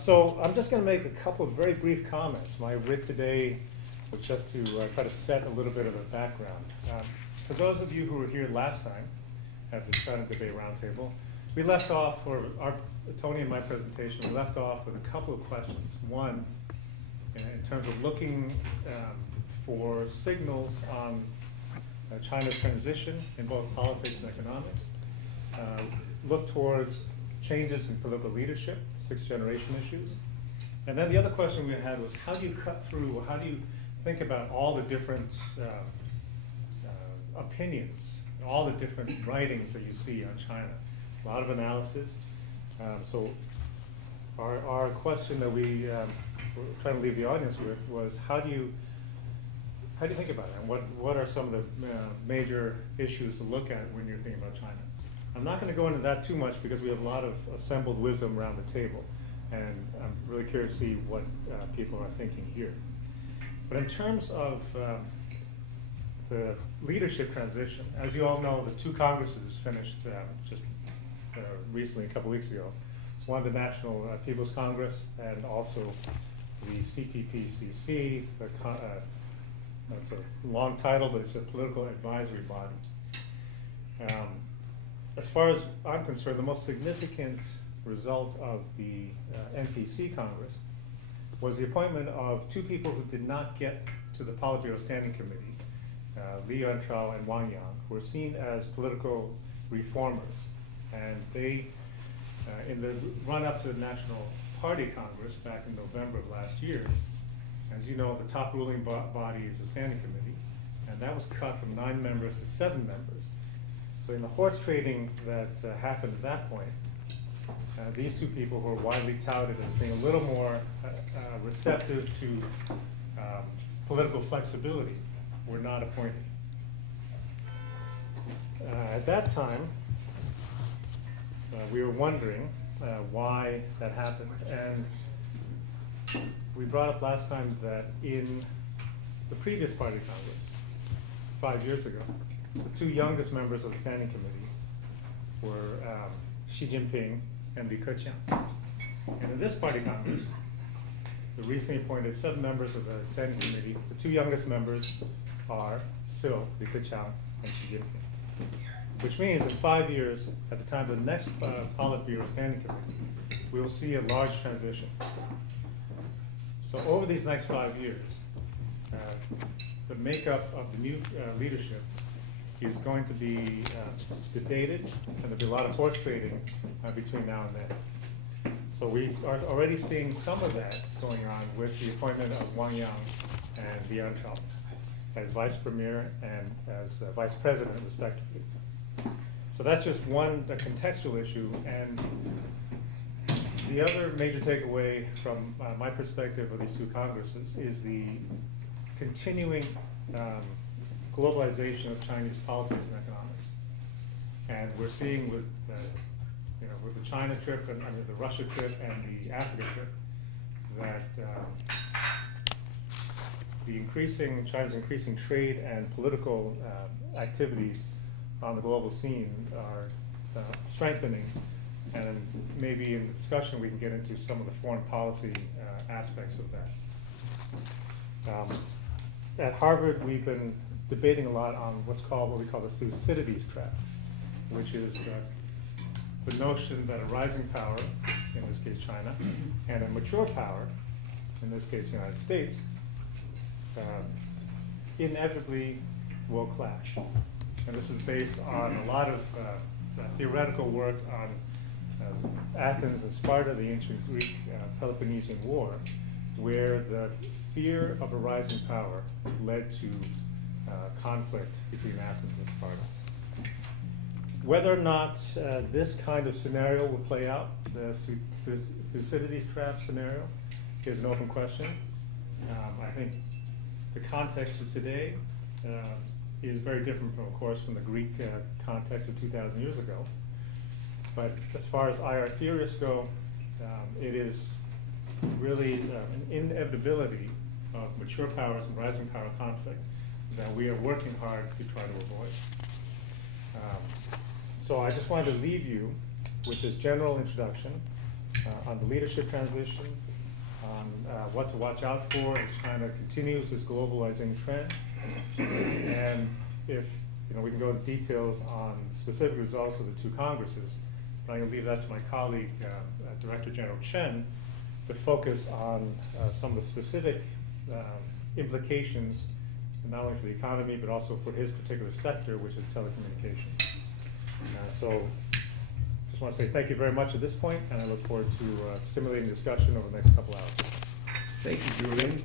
So I'm just going to make a couple of very brief comments. My writ today was just to try to set a little bit of a background. For those of you who were here last time at the China Debate Roundtable, we left off, or Tony and my presentation, we left off with a couple of questions. One, in terms of looking for signals on China's transition in both politics and economics, look towards changes in political leadership, sixth-generation issues. And then the other question we had was, how do you cut through, or how do you think about all the different opinions, all the different writings that you see on China? A lot of analysis. So our question that we were trying to leave the audience with was, how do you think about it? And what are some of the major issues to look at when you're thinking about China? I'm not going to go into that too much because we have a lot of assembled wisdom around the table, and I'm really curious to see what people are thinking here. But in terms of the leadership transition, as you all know, the two Congresses finished just recently, a couple weeks ago. One, the National People's Congress, and also the CPPCC. That's a long title, but it's a political advisory body. As far as I'm concerned, the most significant result of the NPC Congress was the appointment of two people who did not get to the Politburo Standing Committee, Li Yuanchao and Wang Yang, who were seen as political reformers. And they, in the run-up to the National Party Congress back in November of last year, as you know, the top ruling body is the Standing Committee, and that was cut from 9 members to 7 members. So in the horse trading that happened at that point, these two people who are widely touted as being a little more receptive to political flexibility were not appointed. At that time, we were wondering why that happened. And we brought up last time that in the previous Party Congress, 5 years ago, the two youngest members of the Standing Committee were Xi Jinping and Li Keqiang. And in this Party Congress, the recently appointed 7 members of the Standing Committee, the two youngest members are still Li Keqiang and Xi Jinping. Which means in 5 years, at the time of the next Politburo Standing Committee, we will see a large transition. So over these next 5 years, the makeup of the new leadership is going to be debated, and there'll be a lot of horse trading between now and then. So we are already seeing some of that going on with the appointment of Wang Yang and Li Yuanchao as vice premier and as vice president, respectively. So that's just one contextual issue, and the other major takeaway from my perspective of these two Congresses is the continuing globalization of Chinese politics and economics. And we're seeing with the China trip, and the Russia trip and the Africa trip, that China's increasing trade and political activities on the global scene are strengthening. And maybe in the discussion we can get into some of the foreign policy aspects of that. At Harvard, we've been debating a lot on what we call the Thucydides trap, which is the notion that a rising power, in this case China, and a mature power, in this case the United States, inevitably will clash. And this is based on a lot of theoretical work on Athens and Sparta, the ancient Greek Peloponnesian War, where the fear of a rising power led to conflict between Athens and Sparta. Whether or not this kind of scenario will play out, the Thucydides trap scenario, is an open question. I think the context of today is very different, of course, from the Greek context of 2,000 years ago. But as far as IR theorists go, it is really an inevitability of mature powers and rising power conflict that we are working hard to try to avoid. So I just wanted to leave you with this general introduction on the leadership transition, on what to watch out for as China continues this globalizing trend, and if we can go into details on specific results of the two congresses. But I'm going to leave that to my colleague, Director General Chang, to focus on some of the specific implications, not only for the economy, but also for his particular sector, which is telecommunications. So just want to say thank you very much at this point, and I look forward to stimulating discussion over the next couple hours. Thank you, Julian.